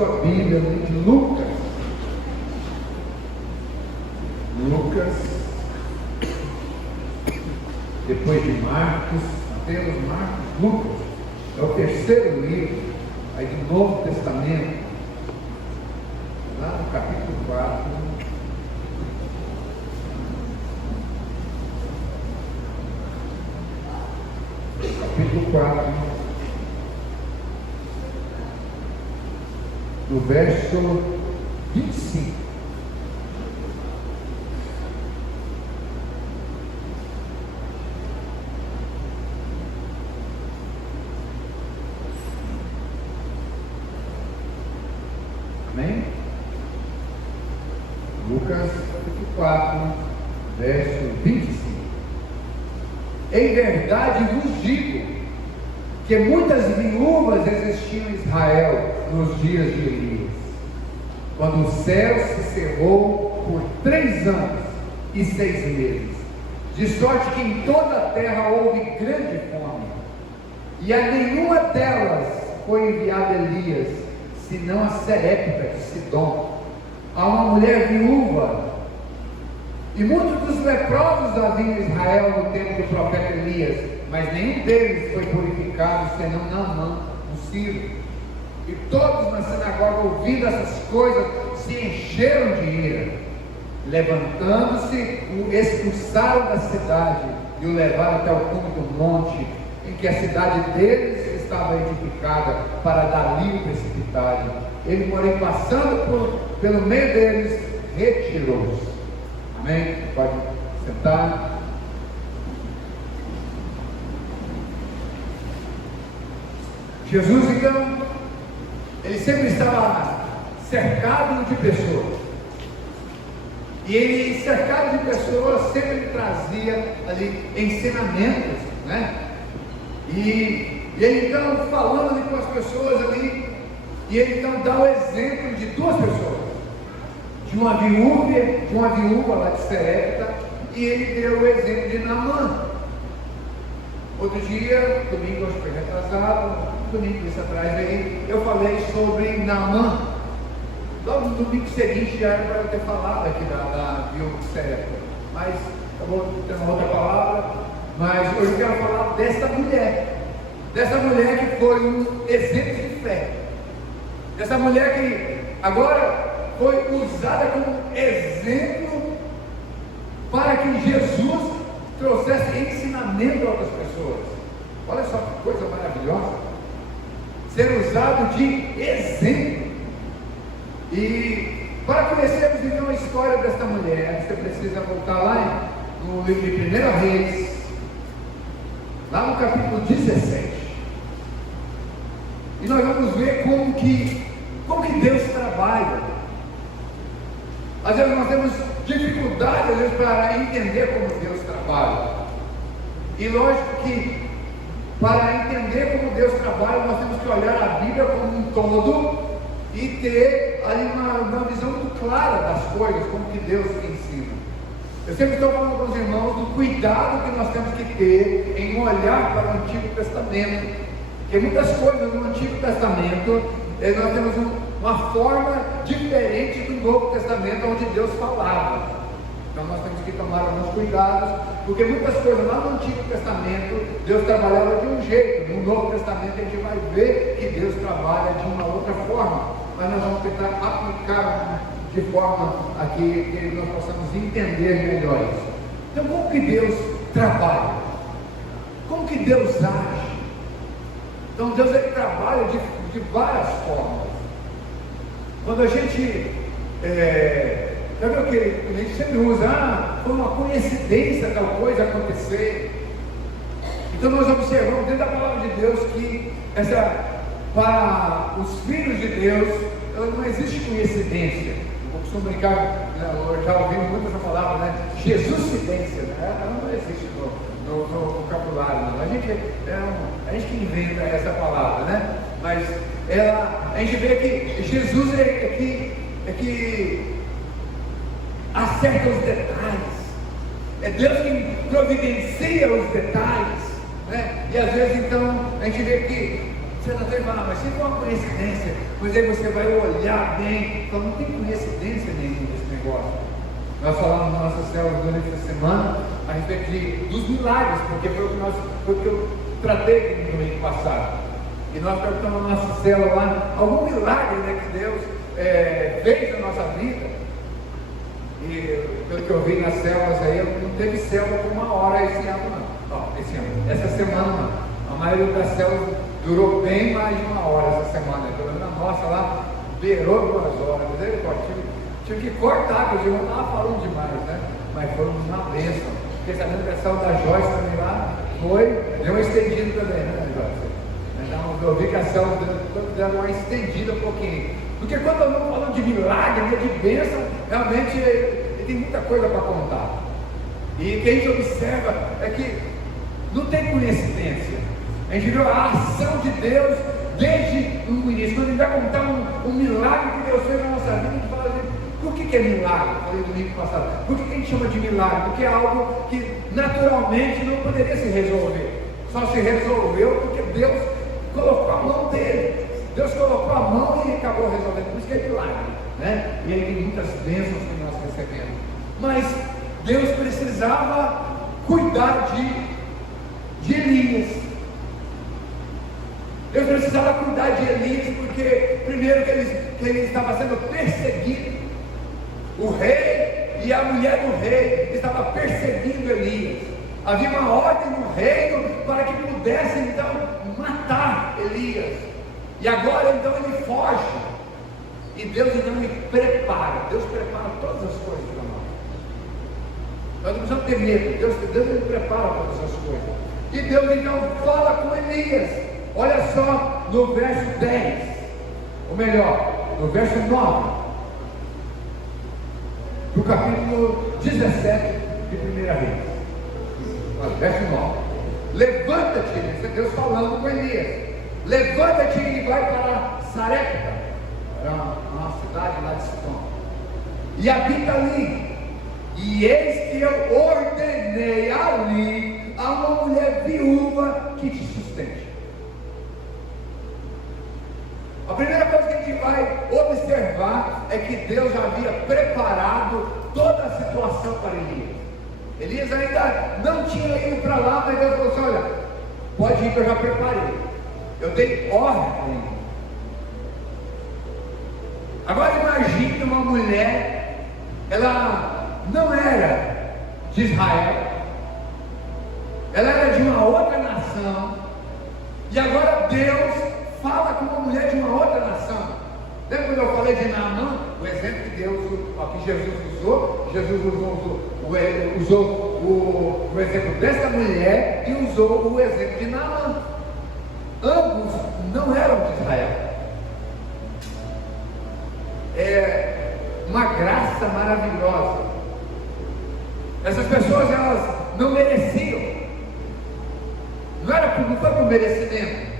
sua Bíblia em Lucas. Lucas, depois de Marcos, Mateus, Marcos, Lucas. É o terceiro livro aí do Novo Testamento. Lá no capítulo 4. Capítulo 4, do verso 25. Amém? Lucas capítulo 4, verso 25. Em verdade vos digo que muitas viúvas existiam em Israel nos dias de Elias, quando o céu se cerrou por 3 anos e 6 meses, de sorte que em toda a terra houve grande fome, e a nenhuma delas foi enviado Elias, senão a Serepta de Sidom, a uma mulher viúva. E muitos dos leprosos haviam em Israel no tempo do profeta Elias, mas nenhum deles foi purificado, senão Naamã, o sírio. E todos na sinagoga, ouvindo essas coisas, se encheram de ira. Levantando-se, o expulsaram da cidade e o levaram até o cume do monte, em que a cidade deles estava edificada, para dali o precipitarem. Ele, porém, passando pelo meio deles, retirou-se. Amém? Pode sentar. Jesus, então, ele sempre estava cercado de pessoas. E ele, cercado de pessoas, sempre trazia ali ensinamentos, né? E ele então, falando ali com as pessoas ali, e ele então dá o exemplo de 2 pessoas. De uma viúva lá de Serepta, e ele deu o exemplo de Naamã. Outro dia, domingo, acho que foi retrasado, domingo isso atrás aí, eu falei sobre Naamã. Logo no domingo seguinte já era para eu ter falado aqui da viúva de Serepta, mas acabou tendo uma outra palavra. Mas hoje eu quero falar dessa mulher que foi um exemplo de fé, dessa mulher que agora foi usada como exemplo para que Jesus trouxesse ensinamento a outras pessoas. Olha só que coisa maravilhosa, ser usado de exemplo. E para conhecermos então a história desta mulher, você precisa voltar lá no livro de 1 Reis, lá no capítulo 17, e nós vamos ver como que Deus trabalha. Às vezes nós temos dificuldade para entender como Deus trabalha. E lógico que para entender como Deus trabalha, nós temos que olhar a Bíblia como um todo e ter ali uma visão muito clara das coisas, como que Deus ensina. Eu sempre estou falando com os irmãos do cuidado que nós temos que ter em olhar para o Antigo Testamento, porque muitas coisas no Antigo Testamento nós temos uma forma diferente do Novo Testamento, onde Deus falava. Então nós temos que tomar alguns cuidados, porque muitas coisas lá no Antigo Testamento Deus trabalhava de um jeito, no Novo Testamento a gente vai ver que Deus trabalha de uma outra forma, mas nós vamos tentar aplicar de forma a que nós possamos entender melhor isso. Então, como que Deus trabalha? Como que Deus age? Então Deus ele trabalha de várias formas. Quando a gente já viu que a gente sempre usa, foi uma coincidência tal coisa acontecer. Então nós observamos dentro da palavra de Deus que para os filhos de Deus não existe coincidência. Eu costumo brincar, eu já ouvi muito essa palavra, né? Jesuscidência, né? Ela não existe no vocabulário, não. A gente que inventa essa palavra, né? Mas a gente vê que Jesus é que acerta os detalhes. É Deus que providencia os detalhes, né? E às vezes então a gente vê que Você está tendo que falar, mas se for uma coincidência, pois aí você vai olhar bem. Então não tem coincidência nenhuma nesse negócio. Nós falamos nas nossas células durante a semana a respeito dos milagres, porque foi o que eu tratei no domingo passado. E nós perguntamos na nossa célula lá, algum milagre, né, que Deus fez na nossa vida. E pelo que eu vi nas células aí, não teve célula por 1 hora esse ano não. Esse ano, essa semana não. A maioria das células durou bem mais de 1 hora essa semana. Pelo menos a nossa lá beirou 2 horas. Tive que cortar, porque eu não estava falando demais, né? Mas foi uma bênção. Fiquei sabendo que a célula da Joyce também lá deu uma estendida também, né, Joyce? Então eu vi que a célula deu uma estendida um pouquinho. Porque quando eu não falo de milagre, de bênção, realmente ele tem muita coisa para contar. E o que a gente observa é que não tem coincidência. A gente viu a ação de Deus desde o início. Quando a gente vai contar um milagre que Deus fez na nossa vida, a gente fala assim, por que é milagre? Eu falei domingo passado. Por que a gente chama de milagre? Porque é algo que naturalmente não poderia se resolver. Só se resolveu porque Deus colocou a mão dele. Deus colocou a mão e acabou resolvendo. Por isso que é milagre, né? E aí tem muitas bênçãos que nós recebemos. Mas Deus precisava cuidar de Elias. Deus precisava cuidar de Elias porque primeiro que ele estava sendo perseguido. O rei e a mulher do rei estavam perseguindo Elias. Havia uma ordem no reino para que pudessem então matar Elias. E agora então ele foge. E Deus então me prepara. Deus prepara todas as coisas para nós. Nós não precisamos ter medo. Deus ele prepara todas as coisas. E Deus então fala com Elias. Olha só no verso 10. Ou melhor, no verso 9. Do capítulo 17 de 1 Reis. Verso 9. Levanta-te, Deus falando com Elias. Levanta-te e vai para Sarepta, para uma cidade lá de Sidom, e habita ali. E eis que eu ordenei ali a uma mulher viúva que te sustente. A primeira coisa que a gente vai observar é que Deus já havia preparado toda a situação para Elias. Elias ainda não tinha ido para lá, mas Deus falou assim: olha, pode ir que eu já preparei. Eu dei ordem. Agora imagine uma mulher, ela não era de Israel, ela era de uma outra nação, e agora Deus fala com uma mulher de uma outra nação. Lembra quando eu falei de Naamã? O exemplo que Deus, que Jesus usou o exemplo dessa mulher e usou o exemplo de Naamã. Ambos não eram de Israel. É uma graça maravilhosa. Essas pessoas, elas não mereciam. Não foi por merecimento.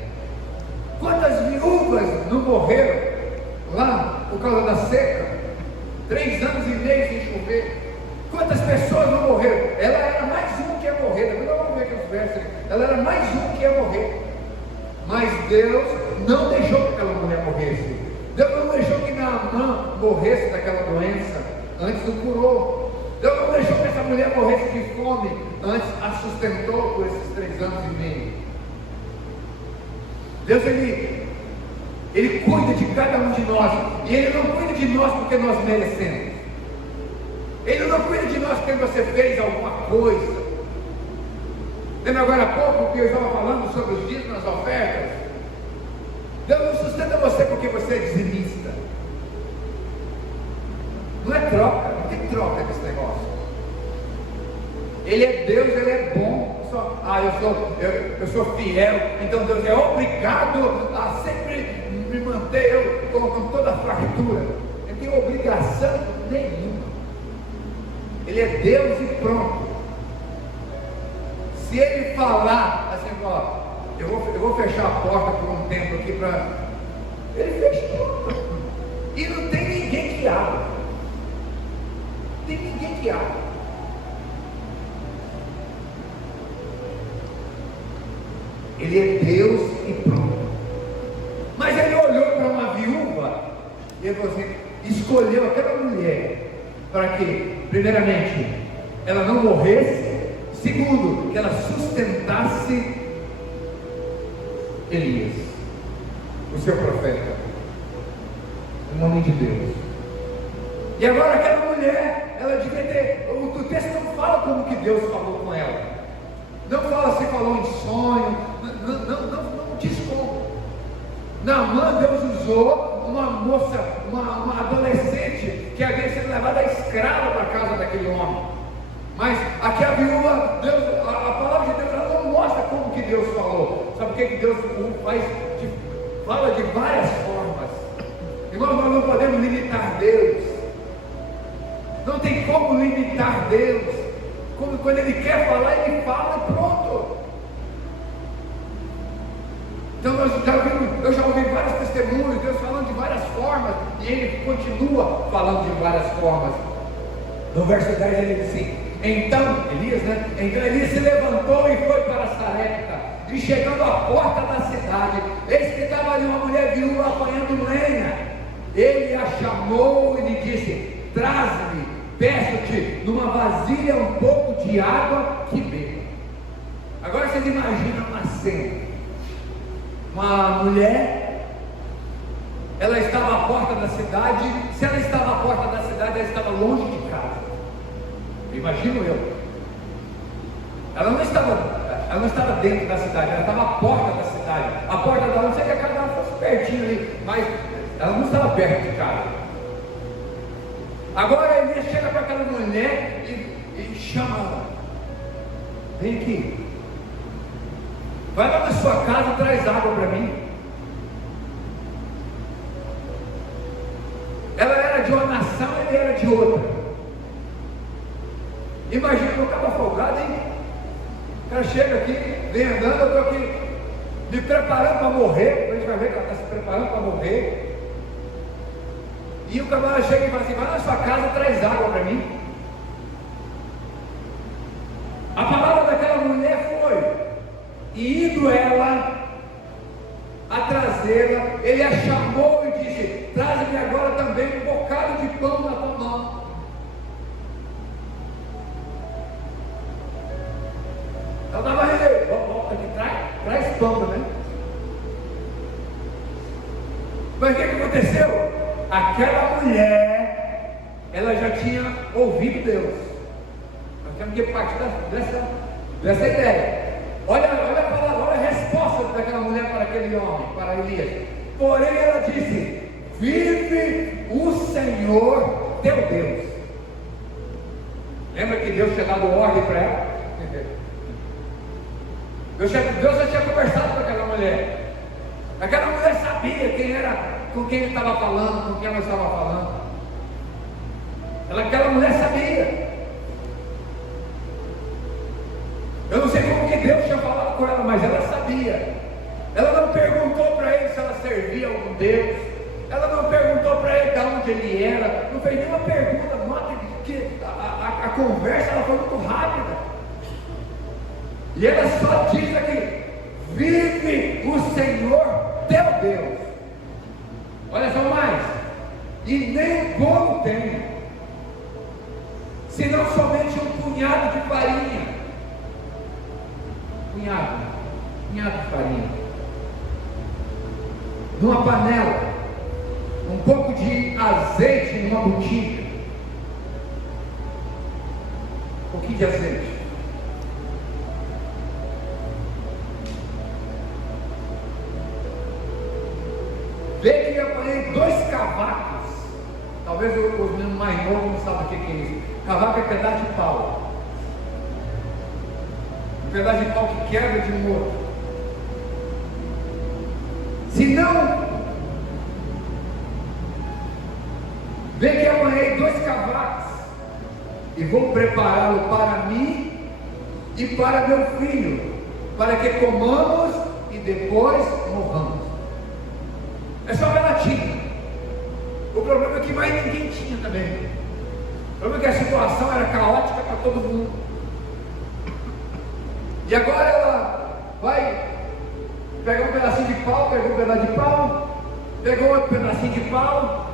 Quantas viúvas não morreram lá por causa da seca? 3 anos e meio sem chover. Quantas pessoas não morreram? Ela era mais um que ia morrer. Depois vamos ver aqui os versos. Ela era mais um que ia morrer. Mas Deus não deixou que aquela mulher morresse. Deus não deixou que Naamã morresse daquela doença, antes o curou. Deus não deixou que essa mulher morresse de fome, antes a sustentou por esses 3 anos e meio. Deus, Ele cuida de cada um de nós. E Ele não cuida de nós porque nós merecemos. Ele não cuida de nós porque você fez alguma coisa. Lembra agora há pouco que eu estava falando sobre os dízimos nas ofertas? Deus não sustenta você porque você é dizimista. Não é troca, não tem troca desse negócio. Ele é Deus, Ele é bom. Eu sou fiel, então Deus é obrigado a sempre me manter com toda a fartura. Ele tem obrigação nenhuma. Ele é Deus e pronto. Se Ele falar assim, ó, eu vou fechar a porta por um tempo aqui para... Ele fecha a porta. E não tem ninguém que abra. Não tem ninguém que abra. Ele é Deus e pronto. E ele falou assim, escolheu aquela mulher para que, primeiramente, ela não morresse, segundo, que ela sustentasse Elias, o seu profeta, em nome de Deus. E agora aquela mulher, ela devia ter, o texto não fala como que Deus falou com ela, não fala se falou em sonho, não diz como. Naamã, Deus usou uma moça, uma adolescente que havia sido levada escrava para a casa daquele homem. Mas aqui a viúva, Deus, a palavra de Deus, ela não mostra como que Deus falou. Sabe o que Deus faz? Fala de várias formas. Irmãos, nós não podemos limitar Deus. Não tem como limitar Deus. Quando Ele quer falar, Ele fala e pronto. Então eu já ouvi vários testemunhos, Deus falando de várias formas, e Ele continua falando de várias formas. No verso 10 ele diz assim, então Elias se levantou e foi para Sarepta, e chegando à porta da cidade, eis que estava ali uma mulher viúva apanhando lenha. Ele a chamou e lhe disse, traze-me, peço-te, numa vasilha um pouco de água que beba. Agora vocês imaginam uma cena. Uma mulher, ela estava à porta da cidade. Se ela estava à porta da cidade, ela estava longe de casa. Imagino eu. Ela não estava dentro da cidade, ela estava à porta da cidade. A porta dela, não sei que a casa dela fosse pertinho ali, mas ela não estava perto de casa. Agora Elias chega para aquela mulher e chama ela. Vem aqui. Vai lá na sua casa e traz água para mim. Ela era de uma nação, ele era de outra. Imagina, eu estava folgado, hein? O cara chega aqui, vem andando, eu estou aqui me preparando para morrer. A gente vai ver que ela está se preparando para morrer. E o camarada chega e fala assim, vai na sua casa e traz água para mim. A palavra daquela mulher foi, e indo ela a trazê-la, ele a chamou e disse, traze-me agora também um bocado de pão na tua mão. Ela estava traz pão, né? Mas o que aconteceu? Aquela mulher, ela já tinha ouvido Deus. Nós temos que partir dessa ideia. Olha a palavra, olha a resposta daquela mulher para aquele homem, para Elias. Porém ela disse, vive o Senhor teu Deus. Lembra que Deus tinha dado ordem para ela? Deus já tinha conversado com aquela mulher. Aquela mulher sabia quem era, com quem ele estava falando, com quem ela estava falando. Aquela mulher sabia. Eu não sei como que Deus tinha falado com ela, mas ela sabia. Ela não perguntou para ele se ela servia a algum Deus. Ela não perguntou para ele de onde ele era. Não fez nenhuma pergunta. Nota que a conversa ela foi muito rápida. E ela só diz aqui, vive o Senhor teu Deus. Olha só mais. E nem bolo tem, senão somente um punhado de farinha. Punhado de farinha, numa panela, um pouco de azeite numa botija, um pouquinho de azeite. Vê que eu apanhei 2 cavacos. Talvez os meninos mais novos não sabem o que é isso. Cavaco é pedaço de pau. Um pedaço de pau que quebra de morto. Se não, vê que apanhei 2 cavacos e vou prepará-lo para mim e para meu filho, para que comamos e depois morramos. É só relativo. O problema é que mais ninguém tinha também. O problema é que a situação era caótica para todo mundo. E agora ela vai pegar um pedacinho de pau, pegou um pedaço de pau, pegou outro pedacinho de pau,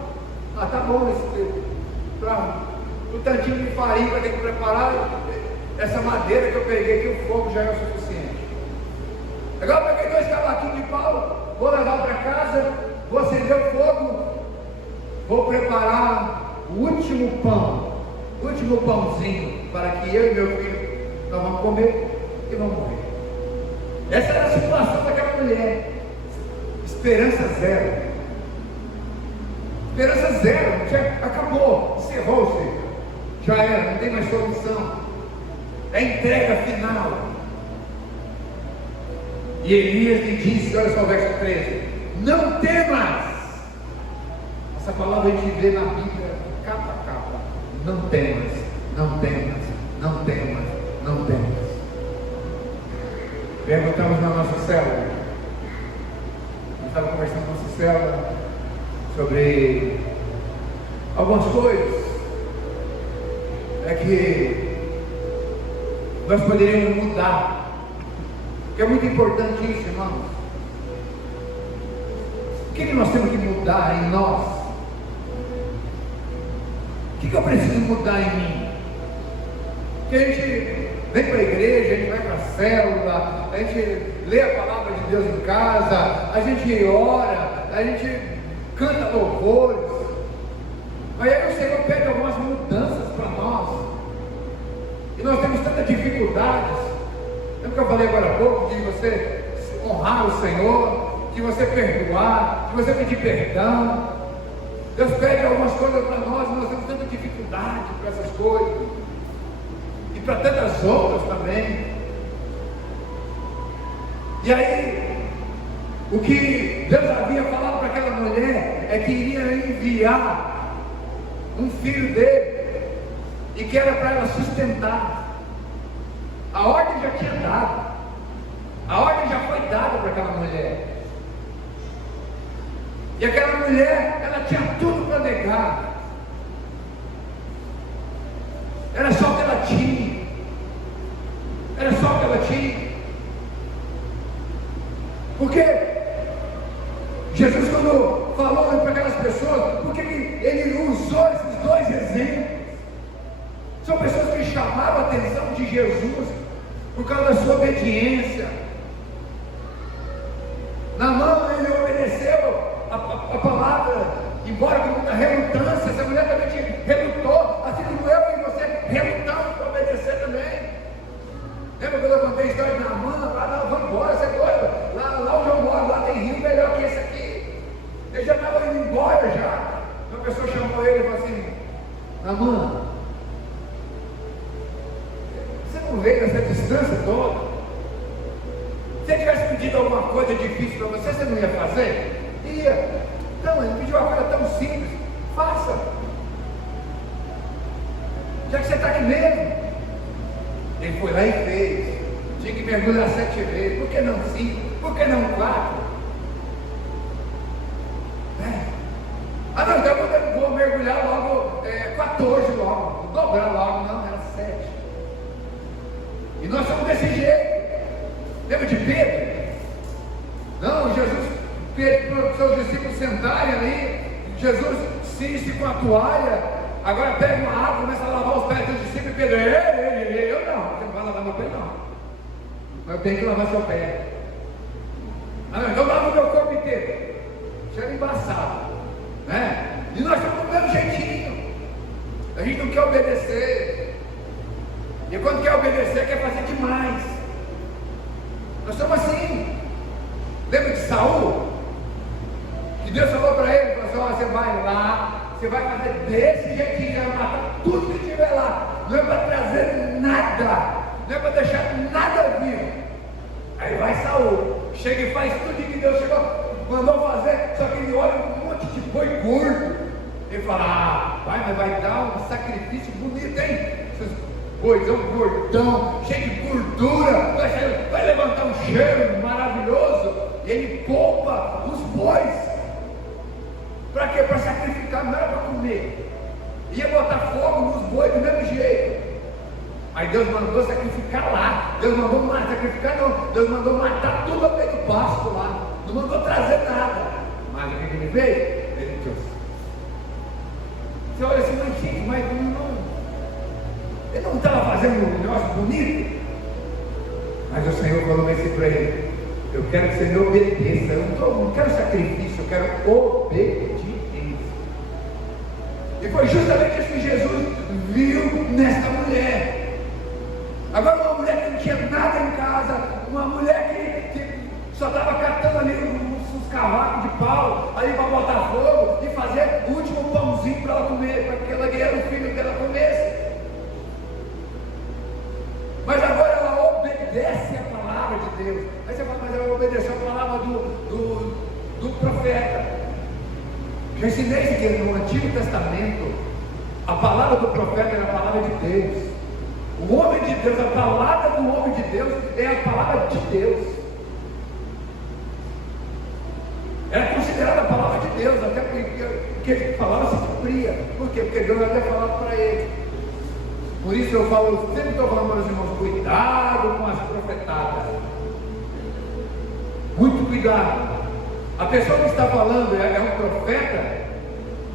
Ah, tá bom, o tantinho de farinha para ter que preparar, essa madeira que eu peguei aqui, o fogo já é o suficiente. Agora eu peguei 2 cavaquinhos de pau, vou levar para casa, vou acender o fogo, vou preparar o último pão, o último pãozinho, para que eu e meu filho nós vamos comer e vamos morrer. Essa era a situação daquela mulher. Esperança zero. Esperança zero. Já acabou, encerrou-se. Já era, não tem mais solução. É a entrega final. E Elias lhe disse, olha só o verso 13: não temas. Essa palavra a gente vê na Bíblia capa a capa. Não temas, não temas, não temas, não temas. Perguntamos na nossa célula. Nós estávamos conversando na nossa célula sobre algumas coisas. É que nós poderíamos mudar. Que é muito importante isso, irmãos. O que nós temos que mudar em nós? O que eu preciso mudar em mim? Que a gente vem para a igreja, a gente vai para a célula, a gente lê a palavra de Deus em casa, a gente ora, a gente canta louvores, mas aí o Senhor pede algumas mudanças para nós, e nós temos tantas dificuldades. Lembra que eu falei agora há pouco de você honrar o Senhor, de você perdoar, de você pedir perdão? Deus pede algumas coisas para nós, e nós temos tanta dificuldade para essas coisas, e para tantas outras também. E aí, o que Deus havia falado para aquela mulher é que iria enviar um filho dele, e que era para ela sustentar. A ordem já tinha dado, a ordem já foi dada para aquela mulher. E aquela mulher, ela tinha tudo para negar. Era só o que ela tinha. Era só o que ela tinha. Porque Jesus, quando falou para aquelas pessoas, porque ele usou esses 2 exemplos? São pessoas que chamaram a atenção de Jesus por causa da sua obediência. Na mão ele obedeceu a palavra, embora com muita relutância. Essa mulher também relutou, assim como eu e você relutamos para obedecer também. Lembra quando eu contei a história de Naamã? Não, vamos embora, você é doido. Lá onde eu moro, lá tem rio melhor que esse aqui. Ele já estava indo embora já. Uma pessoa chamou ele e falou assim: Naamã, você não veio nessa distância toda? Se ele tivesse pedido alguma coisa difícil para você, você não ia fazer? Ia. Não, ele pediu uma coisa tão simples. Faça. Já que você está aqui mesmo. Ele foi lá e fez. Tinha que mergulhar 7 vezes. Por que não 5? Por que não 4? Ah não, então eu vou mergulhar logo 14 logo. Vou dobrar logo. Não, era 7. E nós somos desse jeito. Lembra de Pedro? Não, Jesus pede para os seus discípulos sentarem ali. Jesus cinge com a toalha. Agora pega uma água, começa a lavar os pés dos discípulos. E Pedro, eu não. Você não vai lavar meu pé, não. Mas eu tenho que lavar seu pé. Ah não, então lava o meu corpo inteiro. Isso era embaçado, né? E nós estamos do mesmo jeitinho. A gente não quer obedecer. E quando quer obedecer, quer fazer demais. Nós somos assim. Lembra de Saul? Que Deus falou para ele, falou assim: ó, você vai lá, você vai fazer desse jeitinho, vai matar tudo que tiver lá. Não é para trazer nada, não é para deixar nada vivo. Aí vai Saul, chega e faz tudo que Deus mandou fazer, só que ele olha um monte de boi gordo. Ele fala: pai, mas vai dar um sacrifício bonito, hein? Boizão gordão, cheio de gordura, vai levantar um cheiro maravilhoso. E ele poupa os bois. Para quê? Para sacrificar, não era para comer. Ia botar fogo nos bois do mesmo jeito. Aí Deus mandou sacrificar lá. Deus mandou sacrificar, não. Deus mandou matar tudo ao meio do pasto lá. Não mandou trazer nada. Mas o que ele fez? Ele trouxe. gente, mas ele não estava fazendo um negócio bonito. Mas o Senhor falou assim para ele: eu quero que você me obedeça. Eu não quero sacrifício, eu quero obediência. E foi justamente isso que Jesus viu nesta mulher. Agora, uma mulher que não tinha nada em casa, uma mulher que só estava catando ali uns cavacos de pau ali para botar fogo e fazer o último pãozinho para ela comer, para que ela ganhasse o filho dela comesse. Mas agora ela obedece a palavra de Deus. Aí você fala: mas ela obedeceu a palavra do profeta. Já ensinei que no Antigo Testamento a palavra do profeta era a palavra de Deus. O homem de Deus, a palavra do homem de Deus é a palavra de Deus. Era considerada a palavra de Deus, até porque ele falava se cumpria. Por quê? Porque Deus havia falado para ele. Por isso eu falo, sempre estou falando para os irmãos: cuidado com as profetadas. Muito cuidado. A pessoa que está falando é um profeta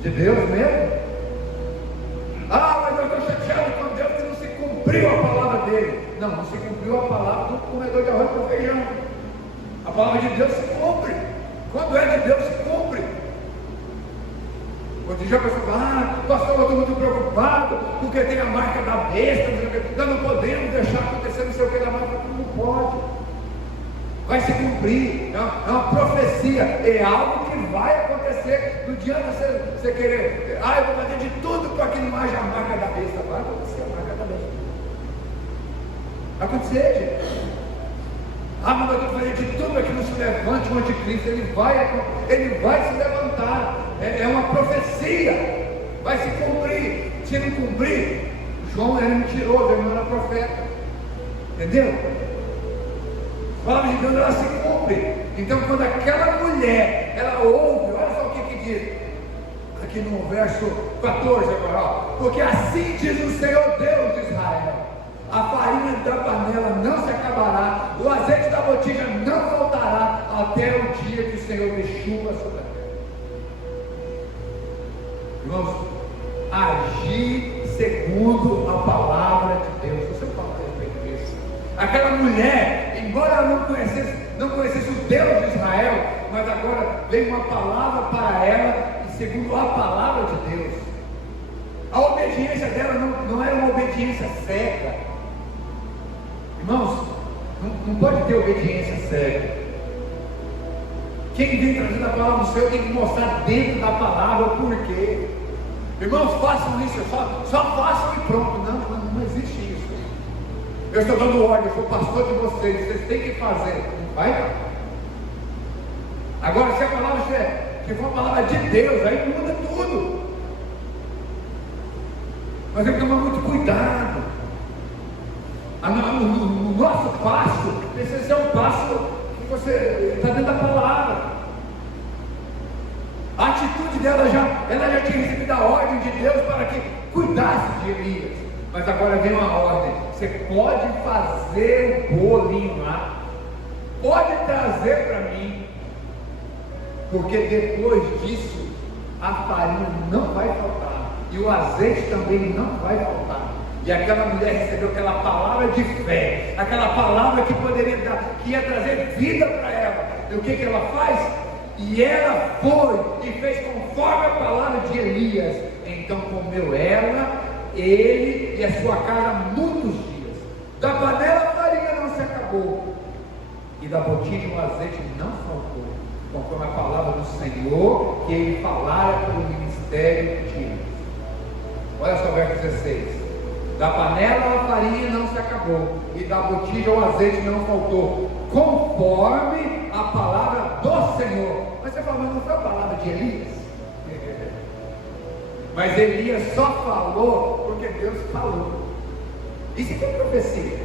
de Deus mesmo? Ah, mas eu estou chateado com Deus que não se cumpriu a palavra dele. Não se cumpriu a palavra do comedor de arroz com feijão. A palavra de Deus se cumpre. Quando é de Deus, se cumpre. Quando já a pessoa fala: pastor, eu estou muito preocupado porque tem a marca da besta, nós não podemos deixar acontecer não sei o que da marca. Não pode. Vai se cumprir, é uma profecia, é algo que vai acontecer. Não adianta você querer: eu vou fazer de tudo para que não haja a marca da besta. Vai acontecer a marca da besta. Vai acontecer, gente. Mas eu vou fazer de tudo para que não se levante o anticristo. Ele vai se levantar. É uma profecia, vai se cumprir. Se não cumprir, João era mentiroso, ele não era profeta. Entendeu? A palavra de Deus, ela se cumpre. Então, quando aquela mulher, ela ouve, olha só o que diz aqui no verso 14 agora, ó: porque assim diz o Senhor Deus de Israel: a farinha da panela não se acabará, o azeite da botija não faltará, até o dia que o Senhor dê chuva sobre a terra. Irmãos, agir segundo a palavra de Deus. Você fala a respeito disso. Aquela mulher, embora ela não conhecesse o Deus de Israel, mas agora veio uma palavra para ela, e segundo a palavra de Deus. A obediência dela não era uma obediência cega. Irmãos, não pode ter obediência cega. Quem vem trazendo a palavra do Senhor tem que mostrar dentro da palavra o porquê. Irmãos, façam isso, só façam e pronto. Não existe isso. Eu estou dando ordem, eu sou pastor de vocês têm que fazer. Vai? Agora, se a palavra for uma palavra de Deus, aí muda tudo. Mas tem que tomar muito cuidado. O nosso passo precisa ser um passo que você está dentro da palavra. A atitude dela ela já tinha recebido a ordem de Deus para que cuidasse de Elias. Mas agora vem uma ordem: você pode fazer o bolinho lá, pode trazer para mim, porque depois disso a farinha não vai faltar e o azeite também não vai faltar. E aquela mulher recebeu aquela palavra de fé, aquela palavra que poderia dar, que ia trazer vida para ela. E o que ela faz? E ela foi e fez conforme a palavra de Elias. Então comeu ela, ele e a sua casa muitos dias. Da panela a farinha não se acabou, e da botija o azeite não faltou, conforme a palavra do Senhor que ele falara pelo ministério de Elias. Olha só o verso 16. Da panela a farinha não se acabou, e da botija o azeite não faltou, conforme a palavra do Senhor. Mas você fala: mas não foi a palavra de Elias? Mas Elias só falou porque Deus falou. Isso aqui é profecia.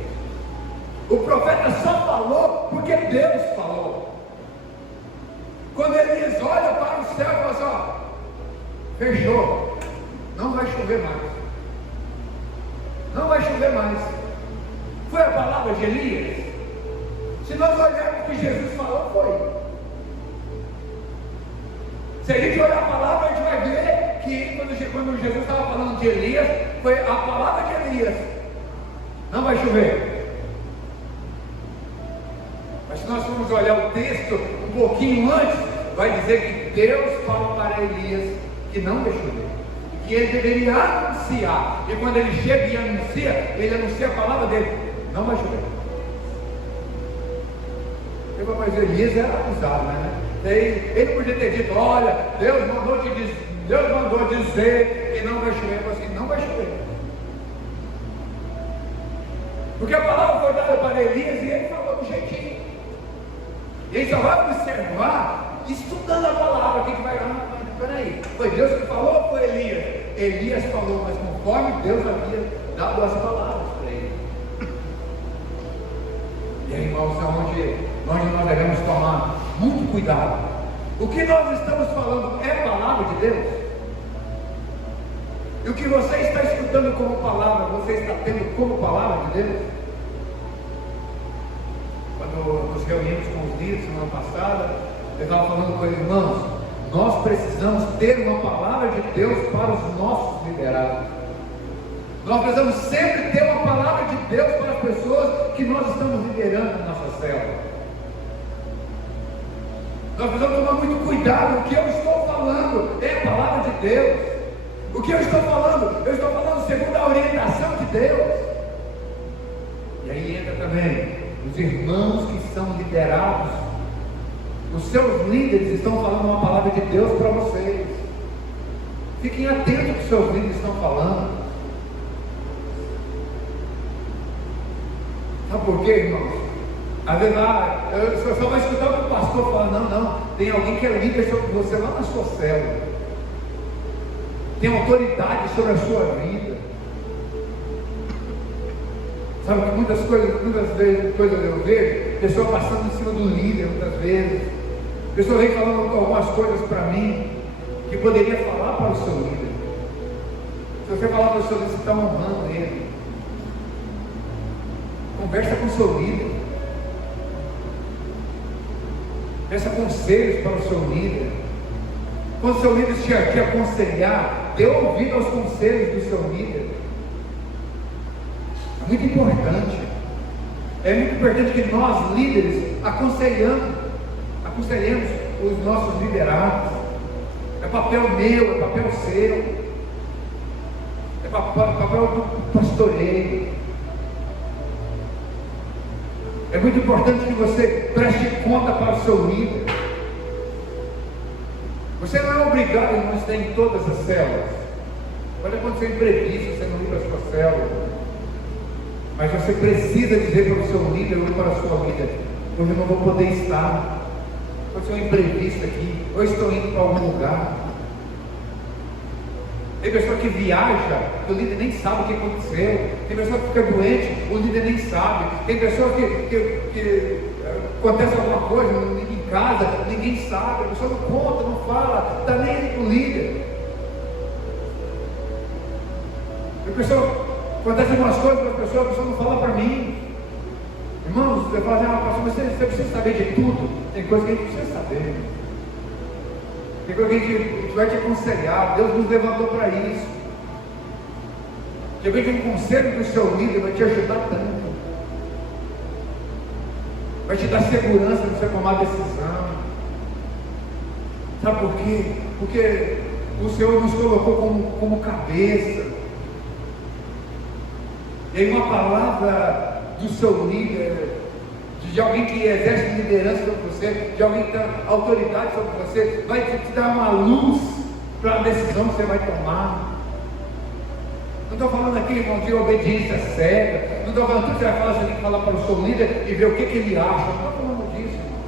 O profeta só falou porque Deus falou. Quando Elias olha para o céu e fala assim: fechou, não vai chover mais. Não vai chover mais. Foi a palavra de Elias? Se nós olharmos o que Jesus falou, foi. Se a gente olhar a palavra, a gente vai ver que quando Jesus estava falando de Elias, foi a palavra de Elias: não vai chover. Mas se nós formos olhar o texto um pouquinho antes, vai dizer que Deus fala para Elias que não vai chover, que ele deveria anunciar, e quando ele chega e anuncia, ele anuncia a palavra dele: não vai chover. Mas Elias era acusado, né? Ele podia ter dito: olha, Deus mandou dizer que não vai chover. Ele falou assim: não vai chover, porque a palavra foi dada para Elias e ele falou do jeitinho. E ele só vai observar estudando a palavra. Quem que vai lá? Peraí, foi Deus que falou ou foi Elias? Elias falou, mas conforme Deus havia dado as palavras para ele. E aí, irmãos, onde nós devemos tomar muito cuidado. O que nós estamos falando é palavra de Deus? E o que você está escutando como palavra, você está tendo como palavra de Deus? Quando nos reunimos com os líderes semana passada, eu estava falando com eles: irmãos, nós precisamos ter uma palavra de Deus para os nossos liderados. Nós precisamos sempre ter uma palavra de Deus para as pessoas que nós estamos liderando na nossa célula. Nós precisamos tomar muito cuidado. O que eu estou falando é a palavra de Deus. O que eu estou falando segundo a orientação de Deus. E aí entra também os irmãos que são liderados. Os seus líderes estão falando uma palavra de Deus para vocês. Fiquem atentos ao que os seus líderes estão falando. Sabe por quê, irmãos? Às vezes eu só vai escutar o que o pastor fala. Não, tem alguém que é líder sobre você lá na sua célula, tem autoridade sobre a sua vida. Sabe que muitas coisas eu vejo pessoa passando em cima do líder, muitas vezes pessoa vem falando algumas coisas para mim que poderia falar para o seu líder. Se você falar para o seu líder, você está honrando ele. Conversa com o seu líder. Peça conselhos para o seu líder. Quando o seu líder te aconselhar, dê ouvido aos conselhos do seu líder. É muito importante. É muito importante que nós, líderes, aconselhemos os nossos liderados. É papel meu, é papel seu. É papel do pastoreio. É muito importante que você preste conta para o seu líder. Você não é obrigado a não estar em todas as células. Pode acontecer imprevisto, você não ir para a sua célula. Mas você precisa dizer para o seu líder ou para a sua líder: hoje eu não vou poder estar. Pode ser um imprevisto aqui. Ou estou indo para algum lugar. Tem pessoa que viaja, o líder nem sabe o que aconteceu. Tem pessoa que fica doente, o líder nem sabe. Tem pessoa que acontece alguma coisa em casa, ninguém sabe. A pessoa não conta, não fala, está nem aí com o líder. Acontece algumas coisas para a pessoa não fala para mim. Irmãos, você fala assim: pastor, mas você precisa saber de tudo. Tem coisa que a gente precisa saber. Tem coisa que a gente vai te aconselhar. Deus nos levantou para isso. De repente um conselho do seu líder vai te ajudar tanto. Vai te dar segurança para você tomar decisão. Sabe por quê? Porque o Senhor nos colocou como cabeça. E aí uma palavra do seu líder, de alguém que exerce liderança sobre você, de alguém que tem autoridade sobre você, vai te dar uma luz para a decisão que você vai tomar. Não estou falando aqui, irmão, de obediência cega. Não estou falando que você vai falar, você tem que falar para o seu líder e ver o que ele acha. Não estou falando disso, irmão.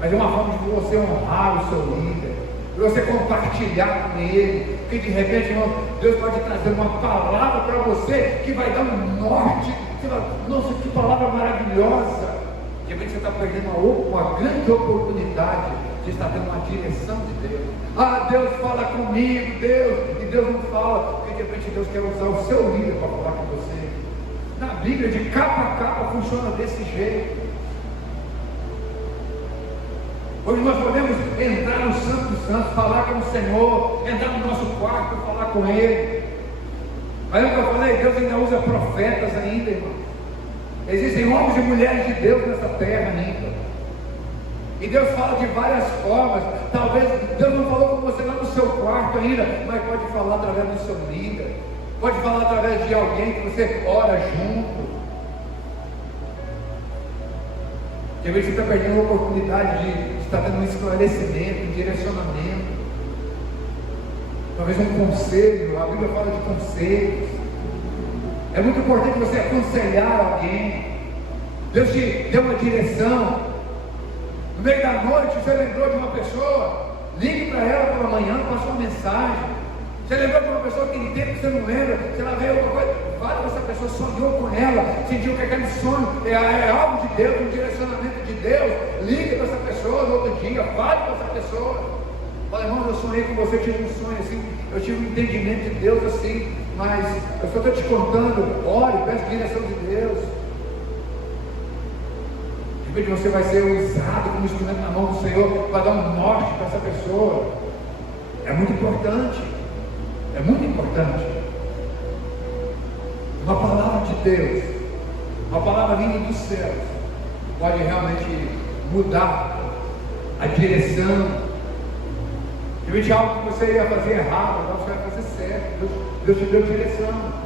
Mas é uma forma de você honrar o seu líder, de você compartilhar com ele, porque de repente, irmão, Deus pode trazer uma palavra para você que vai dar um norte. Você fala: nossa, que palavra maravilhosa. De repente você está perdendo uma grande oportunidade de estar tendo uma direção de Deus. Deus fala comigo, e Deus não fala, porque de repente Deus quer usar o seu líder para falar com você. Na Bíblia, de capa a capa, funciona desse jeito. Hoje nós podemos entrar no Santo dos Santos, falar com o Senhor, entrar no nosso quarto, contato com Ele. Mas o que eu falei, Deus ainda usa profetas ainda, irmão. Existem homens e mulheres de Deus nessa terra ainda. E Deus fala de várias formas. Talvez Deus não falou com você lá no seu quarto ainda, mas pode falar através do seu líder. Pode falar através de alguém que você ora junto. De vez você está perdendo a oportunidade de estar tendo um esclarecimento, um direcionamento. Talvez um conselho. A Bíblia fala de conselhos. É muito importante você aconselhar alguém. Deus te deu uma direção. No meio da noite você lembrou de uma pessoa, ligue para ela pela manhã, passe uma mensagem. Você lembrou de uma pessoa que tem tempo que você não lembra, se ela veio alguma coisa, fala com essa pessoa, sonhou com ela, sentiu que aquele sonho é algo de Deus, um direcionamento de Deus. Ligue para essa pessoa no outro dia, fale com essa pessoa. Fala, irmão, eu sonhei com você, eu tive um sonho assim, eu tive um entendimento de Deus assim, mas eu só estou te contando, ore, peça direção de Deus. De repente você vai ser usado como instrumento na mão do Senhor para dar um norte para essa pessoa. É muito importante. É muito importante. Uma palavra de Deus, uma palavra vinda dos céus, pode realmente mudar a direção. De repente algo que você ia fazer errado, agora você vai fazer certo. Deus te deu direção.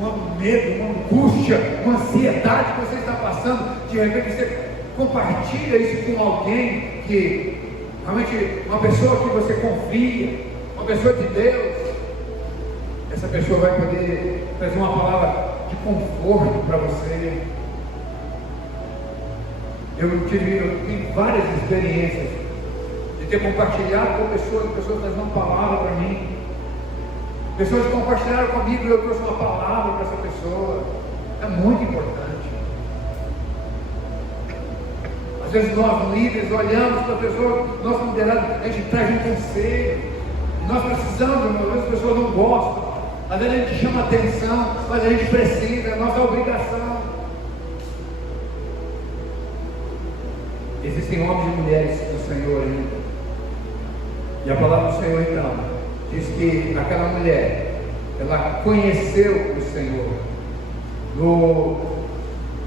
Um medo, uma angústia, uma ansiedade que você está passando, de repente você compartilha isso com alguém que realmente, uma pessoa que você confia, uma pessoa de Deus. Essa pessoa vai poder trazer uma palavra de conforto para você. Eu tive várias experiências de ter compartilhado com pessoas trazendo uma palavra para mim. Pessoas que compartilharam comigo e eu trouxe uma palavra para essa pessoa. É muito importante. Às vezes nós líderes olhamos para a pessoa, nosso liderado, a gente traz um conselho. Nós precisamos, às vezes as pessoas não gostam, às vezes a gente chama atenção, mas a gente precisa, é nossa obrigação. Existem homens e mulheres do Senhor ainda. E a palavra do Senhor então diz que aquela mulher, ela conheceu o Senhor. No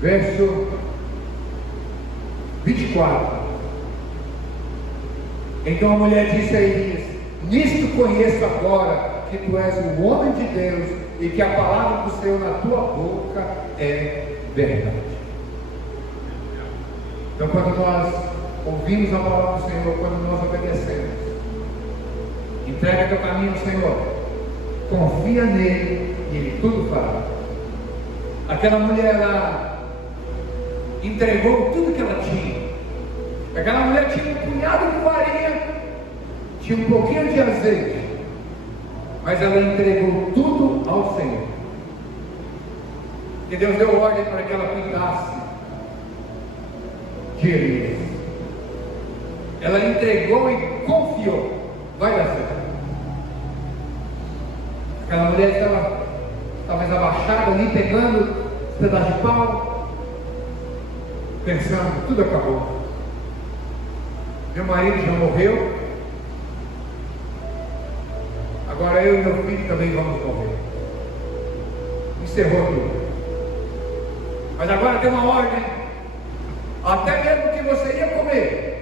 verso 24. Então a mulher disse a Elias: nisto conheço agora que tu és o homem de Deus e que a palavra do Senhor na tua boca é verdade. Então quando nós ouvimos a palavra do Senhor, quando nós obedecemos, entrega teu caminho ao Senhor, confia nele e ele tudo fará. Aquela mulher, ela entregou tudo que ela tinha. Aquela mulher tinha um punhado de farinha, tinha um pouquinho de azeite, mas ela entregou tudo ao Senhor. E Deus deu ordem para que ela cuidasse de Elias. Ela entregou e confiou. Vai dar certo. Aquela mulher estava talvez abaixada ali, pegando esse pedaço de pau, pensando, tudo acabou. Meu marido já morreu, agora eu e meu filho também vamos morrer. Encerrou tudo. Mas agora tem uma ordem, até mesmo que você ia comer.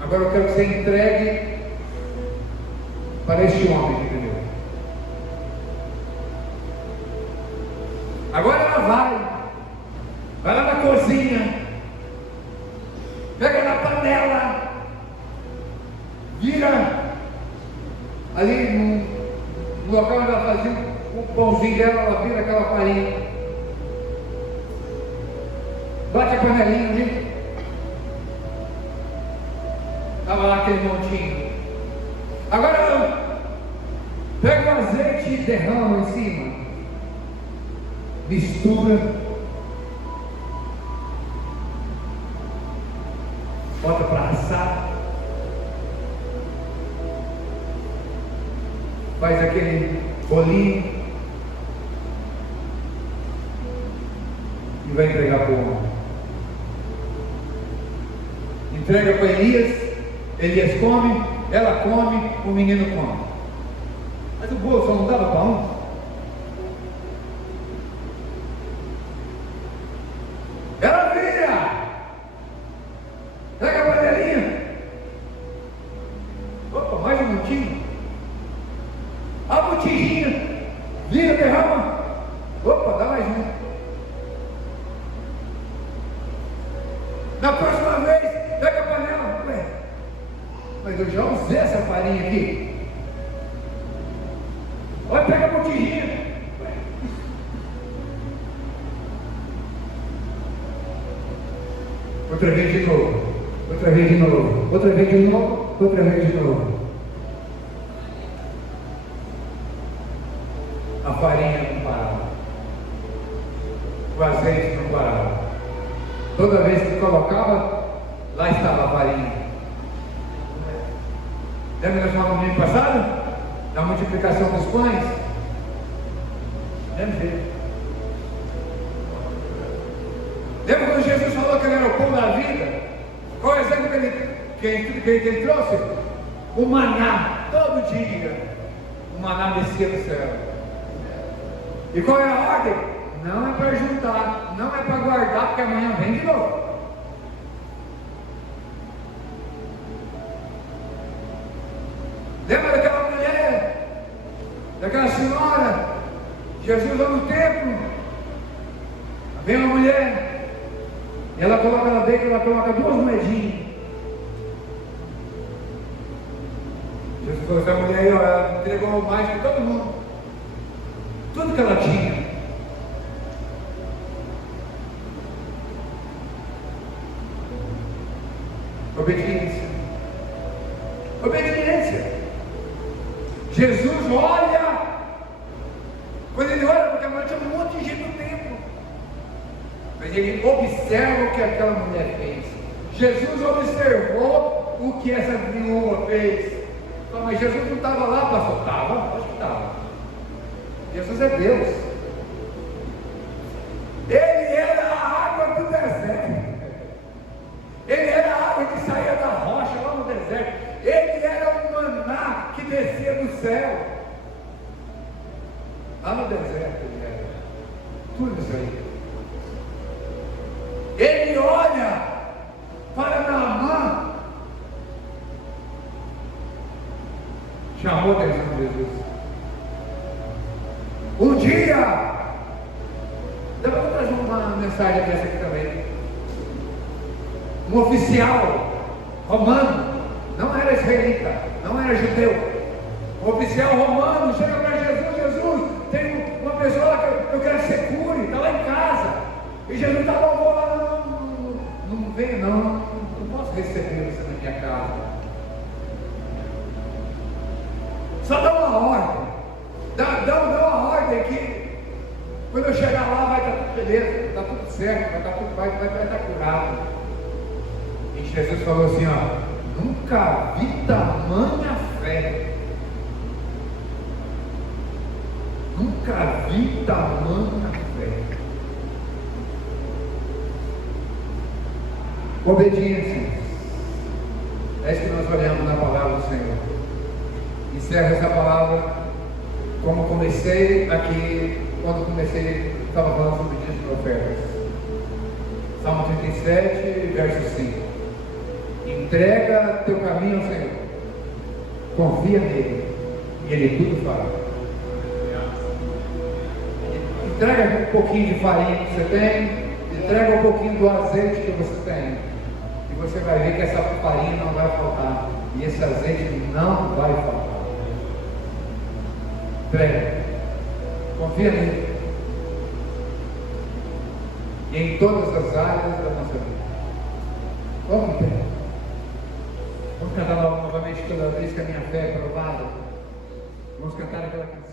Agora eu quero que você entregue para este homem que entendeu. Agora ela vai lá na cozinha, pega na panela, vira ali no local onde ela fazia o pãozinho dela, ela vira aquela farinha, bate a panelinha ali, estava lá aquele montinho. Agora pega o azeite e derrama em cima, mistura, bota para assar, faz aquele bolinho e vai entregar para o homem. Entrega para Elias, Elias come. ela come, o menino come. Mas o bolo só não dava para um? Ela vira, pega a panelinha, opa, mais um montinho, a botijinha, vira, derrama, opa, dá mais um. Na próxima vez, pega a panela, ué, mas eu já usei essa farinha aqui. Olha, pega a botijinha. Outra vez de novo, outra vez de novo, outra vez de novo, outra vez de novo. A farinha não parava, o azeite não parava. Toda vez que colocava, lá estava a farinha. Lembra que nós falamos no domingo passado? Da multiplicação dos pães? Lembra? Lembra quando Jesus falou que ele era o pão da vida? Qual é o exemplo que ele trouxe? O maná, todo dia. O maná descia do céu. E qual é a ordem? Não é para juntar, não é para guardar, porque amanhã vem de novo. Lembra daquela mulher, daquela senhora? Jesus lá no templo. Vem uma mulher. E ela coloca lá dentro, ela coloca 2 moedinhas. Jesus falou, essa mulher aí, ó, ela entregou mais para todo mundo. Tudo que ela tinha. Obediência. Obediência. Jesus olha. Quando ele olha, porque a mulher tinha um monte de gente no templo. Mas ele observa o que aquela mulher fez. Jesus observou o que essa viúva fez. Mas Jesus não estava lá, pastor? Estava? Acho que estava. Jesus é Deus. Ele era a água do deserto. Ele era a água que saía da rocha lá no deserto. Ele era o maná que descia do céu. Lá no deserto ele era. Tudo isso aí. Ele olha para Naamã, chamou a atenção de Jesus. Um dia, dá para trazer uma mensagem dessa aqui também. Um oficial romano, não era israelita, não era judeu. Um oficial romano chega para Jesus: Jesus, tem uma pessoa lá que eu quero que você cure, está lá em casa. E Jesus está bom, vou lá. Não vem não posso receber você na minha casa. Só dá uma ordem, dá uma ordem que quando eu chegar lá vai estar tudo beleza, está tudo certo, vai estar curado. E Jesus falou assim, ó, nunca vi tamanha fé. Nunca vi tamanha fé. Obediência. É isso que nós olhamos na palavra do Senhor. Encerro essa palavra como comecei aqui, quando comecei, estava falando sobre dízimo de ofertas. Salmo 37, verso 5. Entrega teu caminho ao Senhor. Confia nele e ele tudo fará. Entrega um pouquinho de farinha que você tem, entrega um pouquinho do azeite que você tem, e você vai ver que essa farinha não vai faltar, e esse azeite não vai faltar. Entrega, confia nele, e em todas as áreas da nossa vida. Vamos entender. Vamos cantar novamente toda vez que a minha fé é provada. Vamos cantar aquela canção.